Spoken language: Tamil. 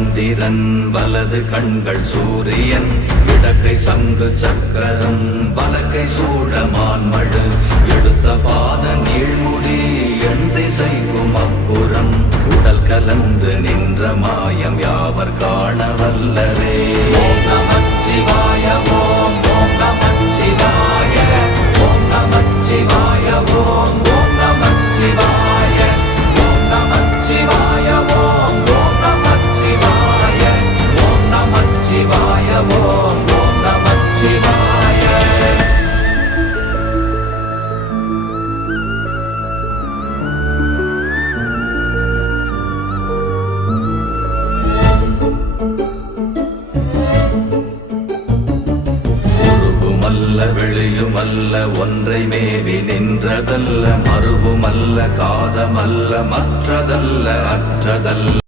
சந்திரன் வலது கண்கள் சூரியன் இடக்கை சங்கு சக்கரம் வலக்கை சூழமான்மழு எடுத்த பாத நீழ்முடி எண் திசைக்கும் அப்புறம் உடல் கலந்து நின்ற மாயம் யாவர் காண வல்லரே. ஓம் நமச்சிவாய ஓம் ஓம் நமச்சிவாய ஓம் நமச்சிவாய ஓம் ஓம் நமச்சிவாய ஓம் நமச்சிவாய ஓம் ஓம் நமச்சிவாய ஓம் நமச்சிவாய ஓம் ஓம் நமச்சிவாய. வெளியுமல்ல ஒன்றை மேவி நின்றதல்ல மறுவுமல்ல காதமல்ல மற்றதல்ல அற்றதல்ல